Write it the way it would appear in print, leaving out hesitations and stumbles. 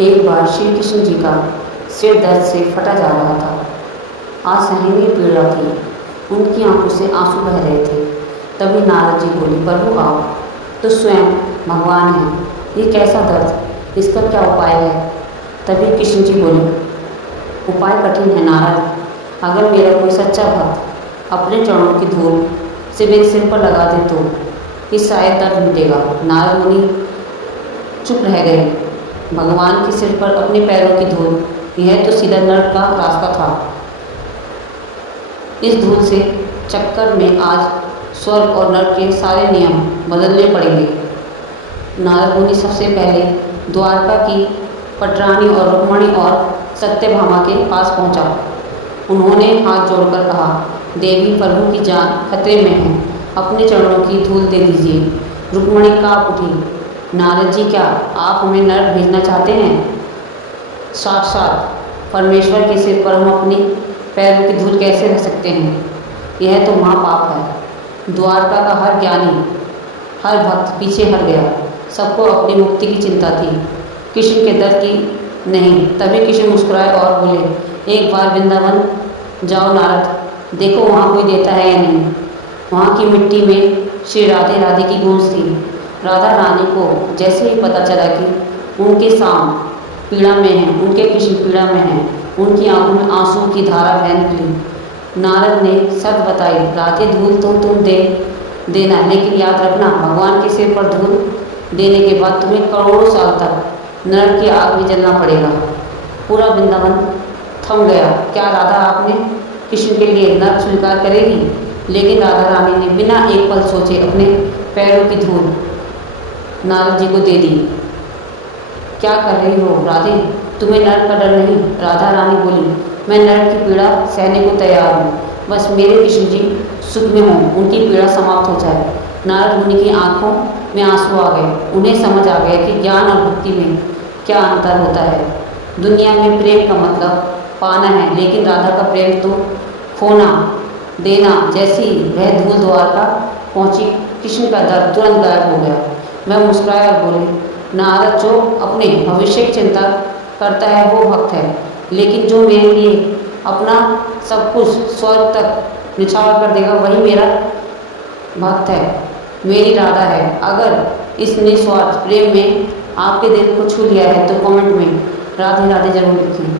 एक बार श्री कृष्ण जी का सिर दर्द से फटा जा रहा था। असहनीय पीड़ा थी। उनकी आंखों से आंसू बह रहे थे। तभी नारद जी बोले, प्रभु आप तो स्वयं भगवान हैं, ये कैसा दर्द, इसका क्या उपाय है। तभी कृष्ण जी बोले, उपाय कठिन है नारद। अगर मेरा कोई सच्चा भक्त अपने चरणों की धूल से मेरे सिर पर लगा दे तो ये शायद दर्द मिटेगा। नारद मुनि चुप रह गए। भगवान के सिर पर अपने पैरों की धूल, यह तो सीधा नर्क का रास्ता था। इस धूल से चक्कर में आज स्वर्ग और नर्क के सारे नियम बदलने पड़ेंगे। नारद मुनि सबसे पहले द्वारका की पटरानी और रुक्मणी और सत्यभामा के पास पहुंचा। उन्होंने हाथ जोड़कर कहा, देवी प्रभु की जान खतरे में है, अपने चरणों की धूल दे दीजिए। रुक्मणी कांप उठी, नारद जी क्या आप हमें नर्क भेजना चाहते हैं। साक्षात परमेश्वर के सिर पर हम अपनी पैरों की धूल कैसे रख सकते हैं, यह तो महापाप है। द्वारका का हर ज्ञानी हर भक्त पीछे हट गया। सबको अपनी मुक्ति की चिंता थी, कृष्ण के दर्द की नहीं। तभी कृष्ण मुस्कुराए और बोले, एक बार वृंदावन जाओ नारद, देखो वहाँ कोई देता है या नहीं। वहाँ की मिट्टी में श्री राधे राधे की गूंज थी। राधा रानी को जैसे ही पता चला कि उनके शाम पीड़ा में हैं, उनके कृष्ण पीड़ा में हैं, उनकी आंखों में आंसू की धारा बह निकली। नारद ने शर्त बताई, राधे धूल तो तुम दे देना, लेकिन याद रखना भगवान के सिर पर धूल देने के बाद तुम्हें करोड़ों साल तक नरक की आग में जलना पड़ेगा। पूरा वृंदावन थम गया। क्या राधा आपने कृष्ण के लिए नरक स्वीकार करेगी। लेकिन राधा रानी ने बिना एक पल सोचे अपने पैरों की धूल नारद जी को दे दी। क्या कर रही हो राधे, तुम्हें नरक का डर नहीं। राधा रानी बोली, मैं नरक की पीड़ा सहने को तैयार हूँ, बस मेरे कृष्ण जी सुख में हों, उनकी पीड़ा समाप्त हो जाए। नारद मुनि की आंखों में आंसू आ गए। उन्हें समझ आ गया कि ज्ञान और भक्ति में क्या अंतर होता है। दुनिया में प्रेम का मतलब पाना है, लेकिन राधा का प्रेम तो खोना देना। जैसी वह धूल द्वारका पहुंची, कृष्ण का दर्द तुरंत गायब हो गया। मैं मुस्कुराया और बोले, नारद जो अपने भविष्य की चिंता करता है वो भक्त है, लेकिन जो मेरे लिए अपना सब कुछ स्वर्ग तक निछावर कर देगा वही मेरा भक्त है, मेरी राधा है। अगर इस निस्वार्थ प्रेम में आपके दिल को छू लिया है तो कमेंट में राधे राधे जरूर लिखें।